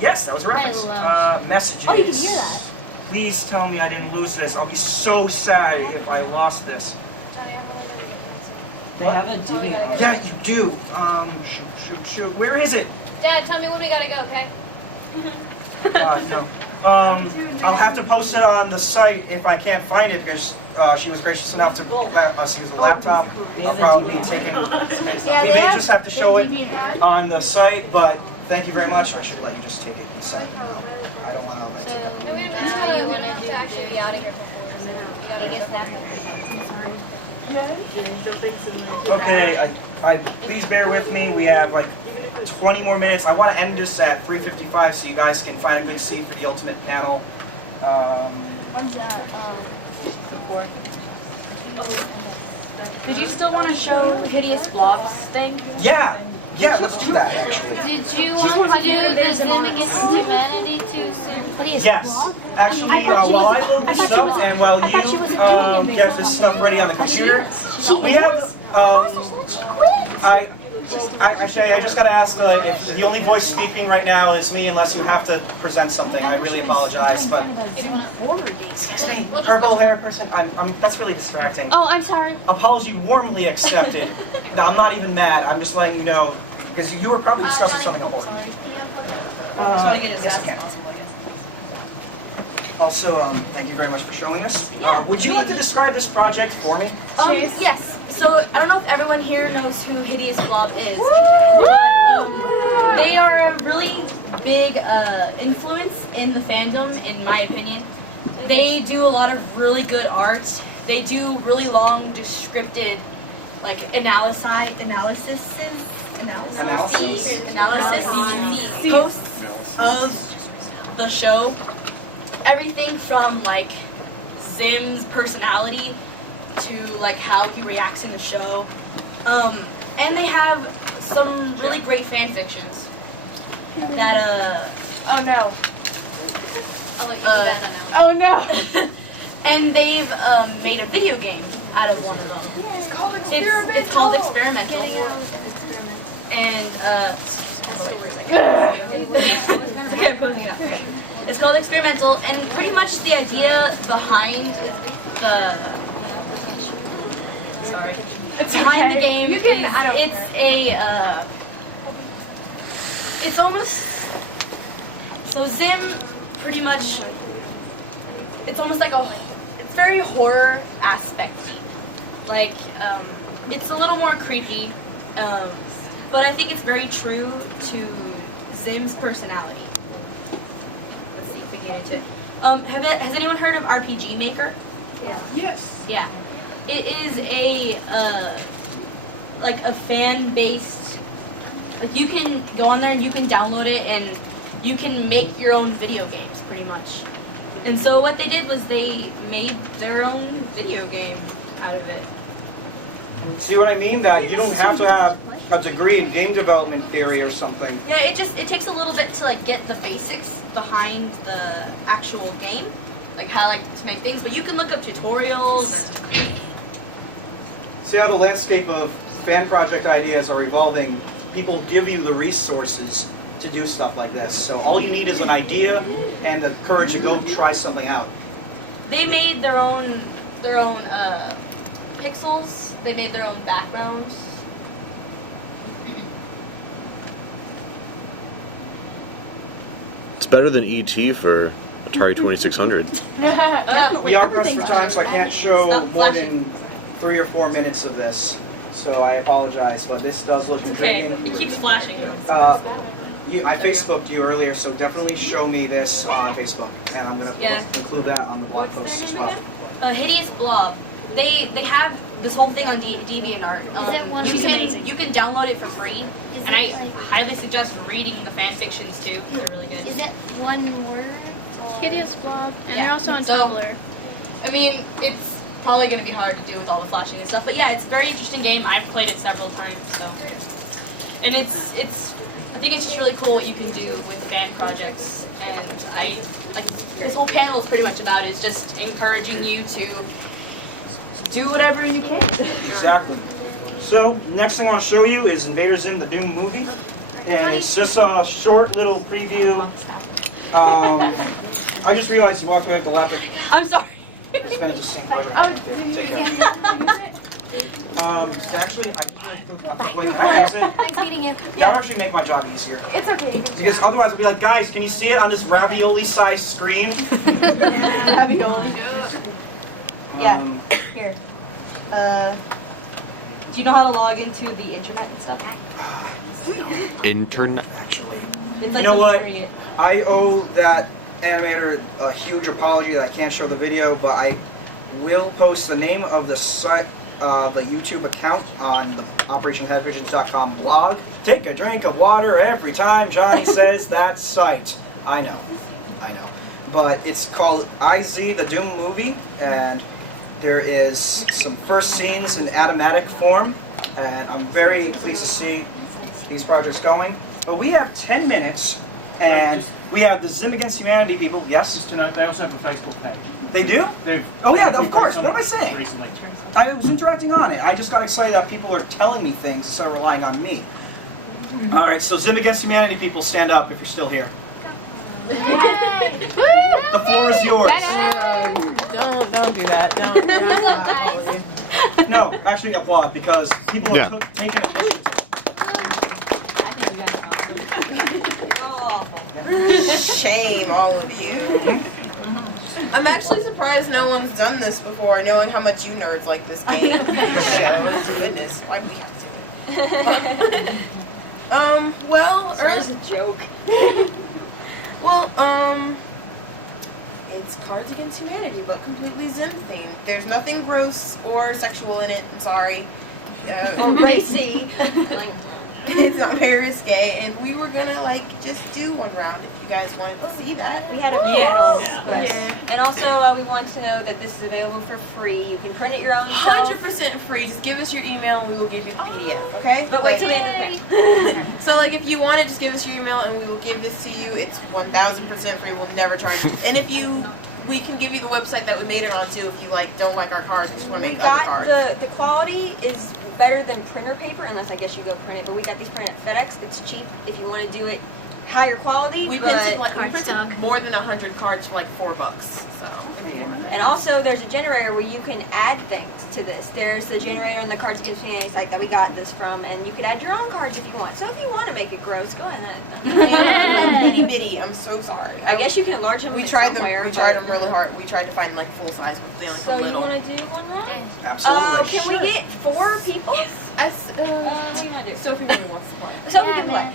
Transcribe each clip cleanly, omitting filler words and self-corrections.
Yes, that was a reference. Messages. Oh, you can hear that. Please tell me I didn't lose this. I'll be so sad if I lost this. They have a DVD. Yeah, you do. Shoot. Where is it? Dad, tell me when we gotta go, okay? No. I'll have to post it on the site if I can't find it because she was gracious enough to let us use the laptop. I'll probably be taking. We may just have to show it on the site, but thank you very much. I should let you just take it inside. I don't want to let you go. No, wait a minute. How you want to actually be out of here before? You gotta get that. Okay, please bear with me. We have like 20 more minutes. I want to end this at 3:55 so you guys can find a good seat for the ultimate panel. What's that? Did you still want to show Hideous Blob's thing? Yeah, let's do that actually. Did you want to do the Zim Against Humanity too soon? Yes, actually, while I load this up and while you get this stuff ready on the computer, we have, I just gotta ask if the only voice speaking right now is me, unless you have to present something. I really apologize, but excuse me, purple hair person. That's really distracting. Oh, I'm sorry. Apology warmly accepted. No, I'm not even mad. I'm just letting you know because you were probably discussing something important. Just want to get as yes, fast I as can. possible, I guess. Also, thank you very much for showing us. Would you like to describe this project for me? Yes. So I don't know if everyone here knows who Hideous Blob is, but they are a really big influence in the fandom, in my opinion. They do a lot of really good art. They do really long, descripted, like analysis posts of the show. Everything from like Zim's personality to like how he reacts in the show, and they have some really great fan fictions that Oh no. I'll let you do that now. oh no and they've made a video game out of one of them. It's called It's called Experimental, and okay, I'm closing it up. Okay. It's called Experimental, and pretty much the idea behind the behind the game is it's almost so Zim pretty much it's almost like it's very horror aspecty, like it's a little more creepy, but I think it's very true to Zim's personality. Let's see if we get into it. Has anyone heard of RPG Maker? Yeah. Yes. Yeah. It is a like a fan-based, like you can go on there and you can download it and you can make your own video games pretty much. And so what they did was they made their own video game out of it. See what I mean? That you don't have to have a degree in game development theory or something. Yeah, it takes a little bit to like get the basics behind the actual game, like how to make things, but you can look up tutorials and See how the landscape of fan project ideas are evolving. People give you the resources to do stuff like this. So all you need is an idea and the courage to go try something out. they made their own pixels. They made their own backgrounds. It's better than E.T. for Atari 2600. We are pressed for time, so I can't show Stop more flashing. than 3 or 4 minutes of this. So I apologize, but this does look Okay, intriguing. it keeps flashing. I Facebooked you earlier, so definitely show me this on Facebook, and I'm going to Yeah. include that on the blog post as well. Hideous Blob. They have this whole thing on DeviantArt. Is it one you of can you can download it for free, Is and it I like- highly suggest reading the fan fictions too. They're really good. Is it one word? Hideous Blob, and Yeah. they're also on So- Tumblr. I mean, it's probably going to be hard to do with all the flashing and stuff, but yeah, it's a very interesting game. I've played it several times, so. And it's I think it's just really cool what you can do with fan projects, and this whole panel is pretty much about is just encouraging you to do whatever you can. Exactly. So, next thing I want to show you is Invader Zim, the Doom movie. and it's just a short little preview. I just realized you walked away with the laptop. I'm sorry. It's gonna just sink right Oh, around. did you Take use care. it? Actually, wait, can I use it? Nice meeting you. That would actually make my job easier. It's okay. Because otherwise I'll be like, guys, can you see it on this ravioli-sized screen? Ravioli. Yeah. Here. Do you know how to log into the internet and stuff? Internet. Actually. It's You know what? period. I owe that animator a huge apology that I can't show the video, but I will post the name of the site, the YouTube account on the OperationHeadVisions.com blog. Take a drink of water every time Johnny says that site. I know. But it's called IZ the Doom Movie, and there is some first scenes in automatic form, and I'm very pleased to see these projects going. But we have 10 minutes, and we have the Zim Against Humanity people. Yes? Just to note, they also have a Facebook page. They do? They've Oh yeah, of course. What am I saying? Recently. I was interacting on it. I just got excited that people are telling me things instead of relying on me. All right, so Zim Against Humanity people, stand up if you're still here. The floor is yours. Don't do that. Don't. No, actually applaud because people Yeah. have taken initiative. Shame, all of you. I'm actually surprised no one's done this before, knowing how much you nerds like this game. So, goodness, why do we have to? Well, It's a joke. well, it's Cards Against Humanity, but completely Zim themed. There's nothing gross or sexual in it. I'm sorry. Or racy. It's not very risque, and we were gonna just do one round if you guys wanted to see that. We had a panel request. And also, we want to know that this is available for free. You can print it your own self. 100% free. Just give us your email and we will give you the PDF. Okay? But wait till the end of the panel. So if you want it, just give us your email and we will give this to you. It's 1,000% free. We'll never charge you. And we can give you the website that we made it on too. If you don't like our cards, we just want to We make other got cards. the quality is better than printer paper, unless I guess you go print it. But we got these printed at FedEx. It's cheap if you want to do it higher quality. We but printed more than 100 cards for $4. So. And also, there's a generator where you can add things to this. There's the generator on the Cards Against Humanity site that we got this from, and you could add your own cards if you want. So if you want to make it gross, go ahead. Itty bitty. I'm so sorry. I guess you can enlarge them. We tried them. somewhere, We tried but- them really hard. We tried to find full size, but they only So come you little. want to do one round? Absolutely. Can we get 4 people? As, What do you want to do? Sophie really wants to play. So we can play.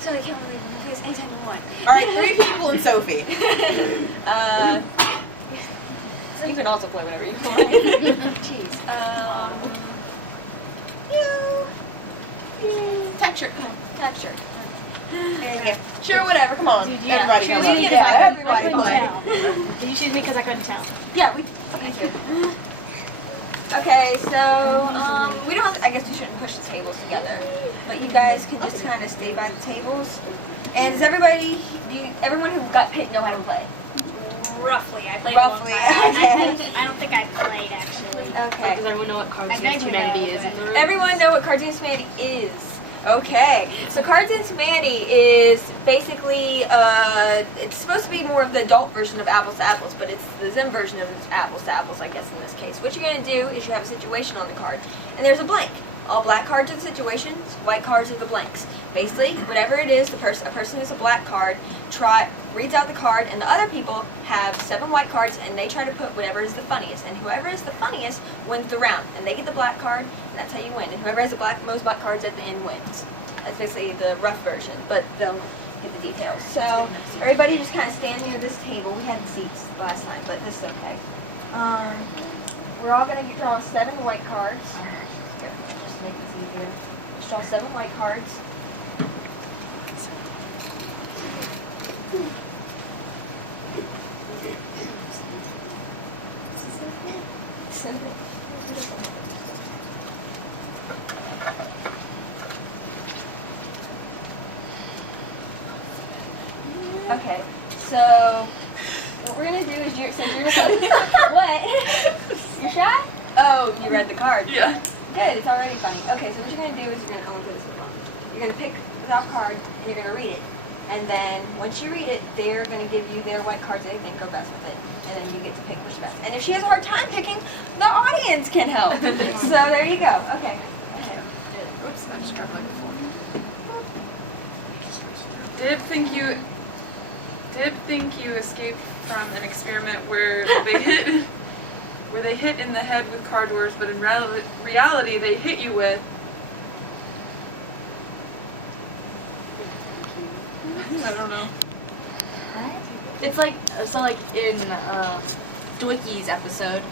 So I can't believe it. Please, anytime you want. All right, 3 people and Sophie. You can also play whenever you want. Jeez. Texture, come on. Texture. There you go. Sure, whatever. Come on, everybody. Sure, Come we on. can Yeah, invite everybody everybody. play. Did you choose me because I couldn't tell? Yeah, we. Okay, so we don't. I guess we shouldn't push the tables together, but you guys can just kind of stay by the tables. And does everybody? Everyone who got picked know how to play? Roughly. I played Roughly, a long time. okay. I don't think I played actually. Okay. Does everyone know what Cards I think Against we Humanity know, is in the room? Everyone know what Cards Against Humanity is. Okay, so Cards Against Humanity is basically, it's supposed to be more of the adult version of Apples to Apples, but it's the Zim version of Apples to Apples, I guess, in this case. What you're going to do is you have a situation on the card, and there's a blank. All black cards are the situations, white cards are the blanks. Basically, whatever it is, a person who's a black card reads out the card, and the other people have 7 white cards, and they try to put whatever is the funniest. And whoever is the funniest wins the round, and they get the black card, and that's how you win. And whoever has the most black cards at the end wins. That's basically the rough version, but they'll get the details. So everybody just kind of stand near this table. We had seats last time, but this is okay. We're all going to draw 7 white cards. Here, just to make this easier. Just draw 7 white cards. Okay, so what we're gonna do is since you're what? You're shy? Oh, you read the card. Yeah. Good, it's already funny. Okay, so what you're gonna do is you're gonna put this in the bottom. You're gonna pick without card, and you're gonna read it. And then once you read it, they're gonna give you their white cards they think go best with it, and then you get to pick which best. And if she has a hard time picking, the audience can help. So there you go. Okay. Oops, I just grabbed like the phone. Dib think you escaped from an experiment where they hit in the head with car doors, but in reality they hit you with. I don't know. It's like in Dwicky's episode,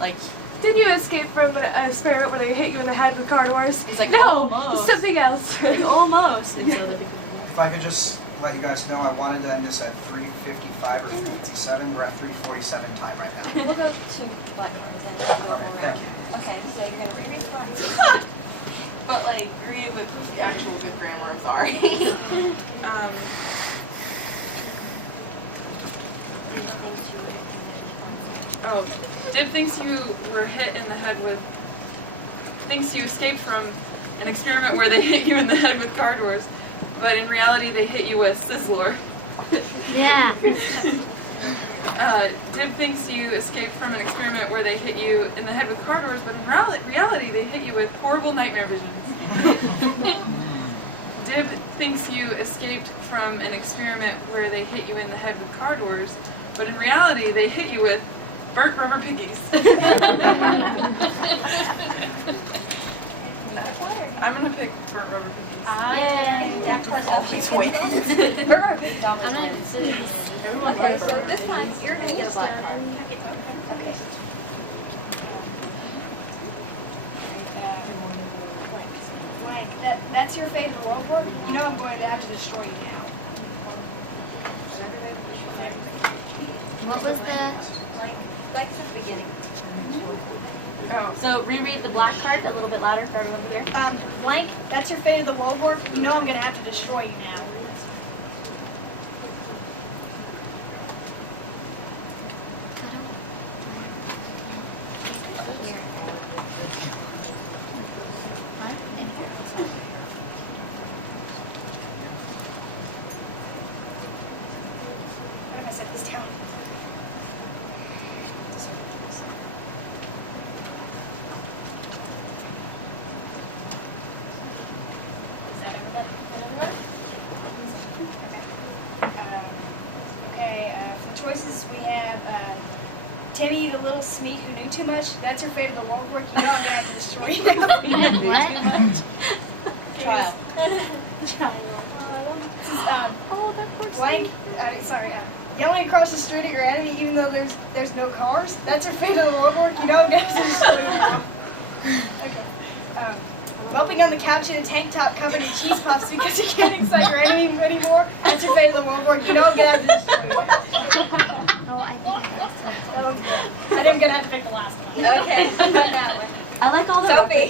like Did you escape from an experiment where they hit you in the head with car doors? he's like No, almost, something else. almost. And so the big If I could just let you guys know, I wanted to end this at 3:55 or 3:57. We're at 3:47 time right now. We'll go to black cards and go Okay, thank you. Okay, so you're gonna reread black. But like, read it with actual good grammar, I'm sorry. Oh, Dib thinks you were hit in the head with. Thinks you escaped from an experiment where they hit you in the head with car doors, but in reality they hit you with Sizzlor. Yeah. Dib thinks you escaped from an experiment where they hit you in the head with car doors, but in reality they hit you with horrible nightmare visions. Dib thinks you escaped from an experiment where they hit you in the head with car doors, but in reality they hit you with burnt rubber piggies. I'm gonna pick burnt rubber piggies. Always win. I'm not considering Okay, so this time you're gonna get a black card. Okay. Blank. That's your fate of the world war? You know I'm going to have to destroy you now. What was the? Like the beginning. Oh, So reread the black card a little bit louder for everyone to hear. Blank. That's your fate of the world war? You know I'm going to have to destroy you now. What if I set this down? Is that everybody? Okay, for the choices we have Timmy the little sneak who knew too much. That's your fate of the world work. You know I'm going to have to destroy you now. What? Trial. This is, blank, yelling across the street at your enemy even though there's no cars. That's your fate of the world work. You know I'm going to have to destroy you now. Okay. Bumping on the couch in a tank top covered in cheese puffs because you can't excite your enemy anymore. That's your fate of the world work. You know I'm going to have to destroy you. Oh, I think that's That one's good. I think I'm going to have to pick the last one. Okay, that one. I like all the Sophie.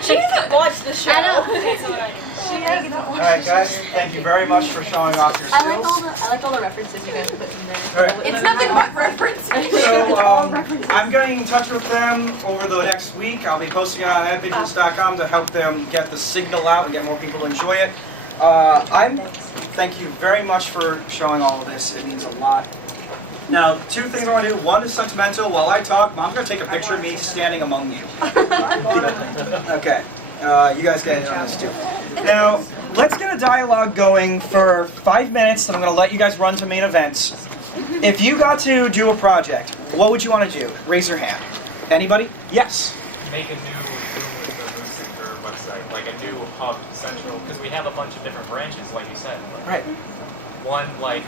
She doesn't watch the show. I don't. Alright guys, thank you very much for showing off your I like skills. all the references you guys put in there. Alright. It's nothing but references. So, I'm getting in touch with them over the next week. I'll be posting it on adpigeons.com to help them get the signal out and get more people to enjoy it. Thank you very much for showing all of this. It means a lot. Now, two things I want to do. One is sentimental. While I talk, Mom's going to take a picture of me standing among you. Okay. You guys get in on this too. Now, let's get a dialogue going for 5 minutes, and I'm going to let you guys run to main events. If you got to do a project, what would you want to do? Raise your hand. Anybody? Yes. Make a new room with the Moonseeker website, like a new hub central, because we have a bunch of different branches, like you said. But Right. one like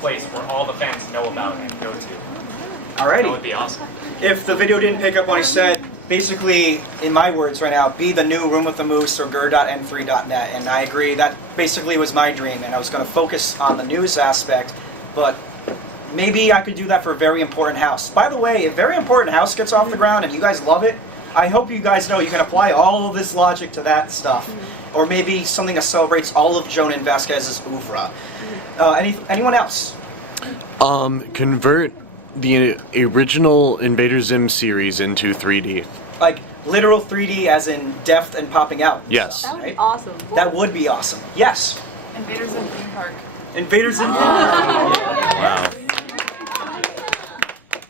place where all the fans know about and go to. That Alrighty. would be awesome. If the video didn't pick up what I said, basically, in my words right now, be the new Room with the Moose or gur.n3.net. And I agree, that basically was my dream, and I was going to focus on the news aspect, but maybe I could do that for a Very Important House. By the way, if Very Important House gets off the ground and you guys love it, I hope you guys know you can apply all of this logic to that stuff. Or maybe something that celebrates all of Jonan Vasquez's oeuvre. Anyone else? Convert the original Invader Zim series into 3D. Like Literal 3D as in depth and popping out. Yes. That would be Right? awesome. That would be awesome. Yes. Invaders in theme park. Invaders in Wow.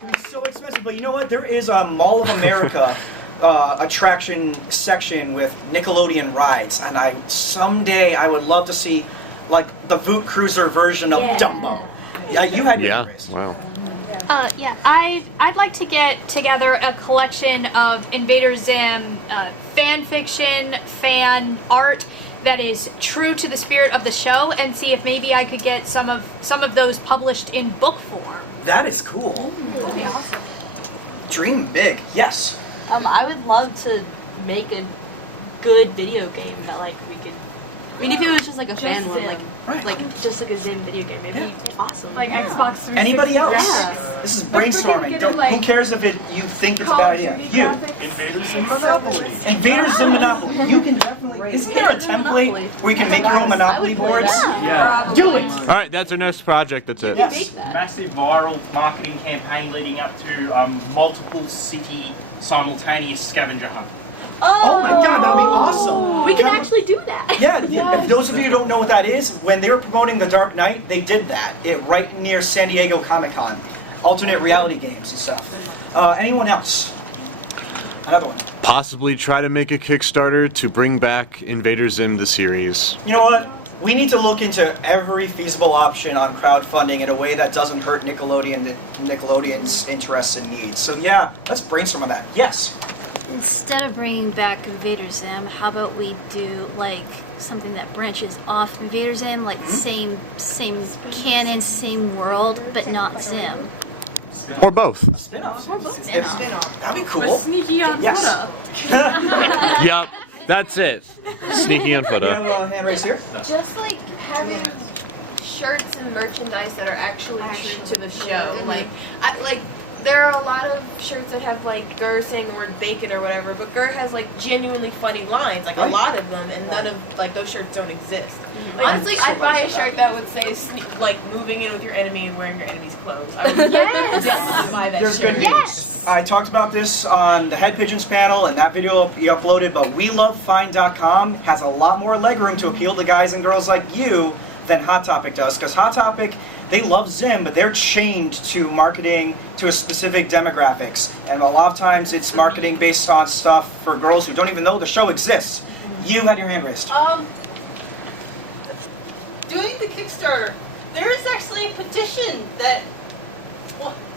It's so expensive, but you know what? There is a Mall of America attraction section with Nickelodeon rides, and someday I would love to see like the Voot Cruiser version of Dumbo. Yeah, you had your Yeah. race. Wow. Yeah, I'd like to get together a collection of Invader Zim fan fiction, fan art that is true to the spirit of the show, and see if maybe I could get some of those published in book form. That is cool. That'd be awesome. Dream big. Yes. I would love to make a good video game that like we could. I mean, if it was just like a fan one, like Right. just like a Zim video game, it'd be awesome. Like Xbox 360. Anybody else? Yeah. This is But freaking brainstorming. get Don't, it, like, who cares if you think it's a Call bad of idea? Duty You. graphics. Invaders in Monopoly. Invaders in Monopoly. You can definitely. Isn't there a template where you can make your own Monopoly boards? Yeah. Do it. All right, that's our next project. That's it. Yes. Massive viral marketing campaign leading up to multiple city simultaneous scavenger hunt. Oh my God, that'd be awesome. We can actually do that. Yeah, if those of you who don't know what that is, when they were promoting The Dark Knight, they did that. Right near San Diego Comic-Con. Alternate reality games and stuff. Anyone else? Another one. Possibly try to make a Kickstarter to bring back Invader Zim the series. You know what? We need to look into every feasible option on crowdfunding in a way that doesn't hurt Nickelodeon's interests and needs. So yeah, let's brainstorm on that. Yes. Instead of bringing back Invader Zim, how about we do like something that branches off Invader Zim, like same canon, same world, but not Zim. Or both. A spin-off. Spin-off. That'd be With cool. sneaky on Yes. footer. Yep, that's it. Sneaky on You footer. have a hand raised here? Just like having shirts and merchandise that are actually true to the show. Like, there are a lot of shirts that have like Gur saying the word bacon or whatever, but Gur has like genuinely funny lines, like Right. a lot of them, and none of like those shirts don't exist. Mm-hmm. Honestly, I'd buy a shirt that would say like moving in with your enemy and wearing your enemy's clothes. I would definitely buy that There's shirt. good news. I talked about this on the Head Pigeons panel, and that video you uploaded, but WeLoveFine.com has a lot more legroom to appeal to guys and girls like you than Hot Topic does, because Hot Topic, they love Zim, but they're chained to marketing to a specific demographics, and a lot of times it's marketing based on stuff for girls who don't even know the show exists. You had your hand raised. Doing the Kickstarter, there is actually a petition that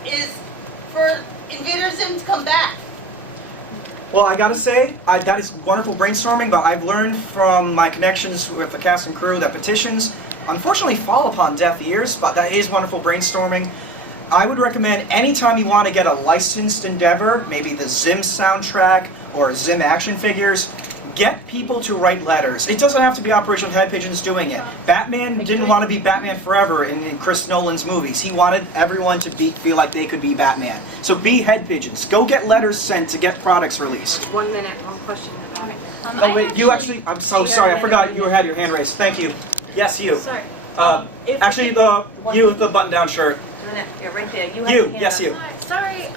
is for Invader Zim to come back. Well, I gotta say, that is wonderful brainstorming, but I've learned from my connections with the cast and crew that petitions unfortunately fall upon deaf ears, but that is wonderful brainstorming. I would recommend anytime you want to get a licensed endeavor, maybe the Zim soundtrack or Zim action figures, get people to write letters. It doesn't have to be Operation Head Pigeons doing it. Batman didn't want to be Batman forever in Chris Nolan's movies. He wanted everyone to feel like they could be Batman. So be Head Pigeons. Go get letters sent to get products released. 1 minute, one question about it. Oh wait, you actually, I'm so sorry, I forgot you had your hand raised. Thank you. Yes, you. Sorry. Actually, you with the button-down shirt. Yeah, right there. You, yes, you. Sorry,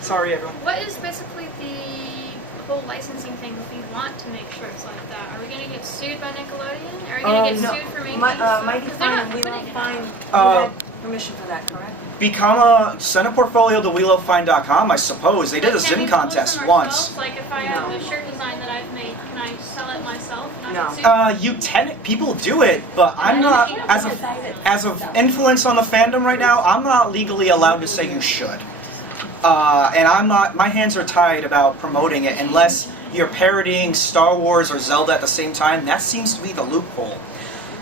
Sorry, everyone. what is basically the whole licensing thing if we want to make shirts like that? Are we going to get sued by Nickelodeon? Are we going to get sued for making stuff? Mighty 'Cause they're Fine not and We putting Love it Fine, out. you had permission for that, correct? Send a portfolio to WeLoveFine.com, I suppose. They did a But can we Zim post contest them once. ourselves? Like if I have a shirt design that I've made, can I sell it myself? And I can sue? People do it, but I'm not, as of influence on the fandom right now, I'm not legally allowed to say you should. And I'm not, my hands are tied about promoting it unless you're parodying Star Wars or Zelda at the same time. That seems to be the loophole.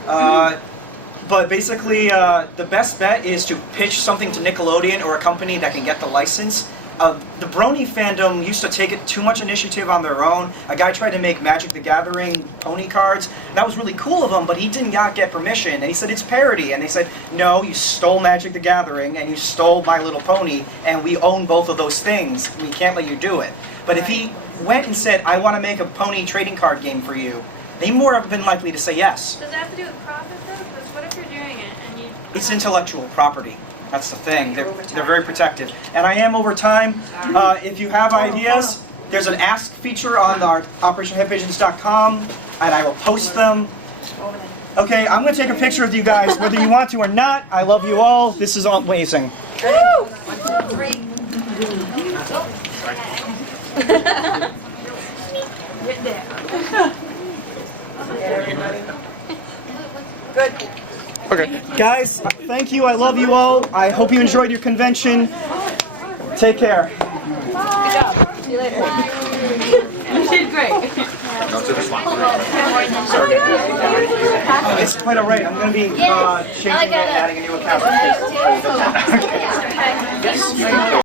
But basically, the best bet is to pitch something to Nickelodeon or a company that can get the license. The Brony fandom used to take it too much initiative on their own. A guy tried to make Magic the Gathering pony cards. That was really cool of him, but he did not get permission. And he said, it's parody. And they said, no, you stole Magic the Gathering and you stole My Little Pony, and we own both of those things. We can't let you do it. But if he went and said, I want to make a pony trading card game for you, they more have been likely to say yes. Does it have to do with profit though? Because what if you're doing it and you... It's intellectual property. That's the thing. They're very protective. And I am over time. If you have ideas, There's an ask feature on our OperationHeadPigeons.com, and I will post them. Okay, I'm going to take a picture with you guys, whether you want to or not. I love you all. This is amazing. Good. Okay. Guys, thank you. I love you all. I hope you enjoyed your convention. Take care. Good job. See you later. You did great. It's quite alright. I'm going to be changing and adding a new account.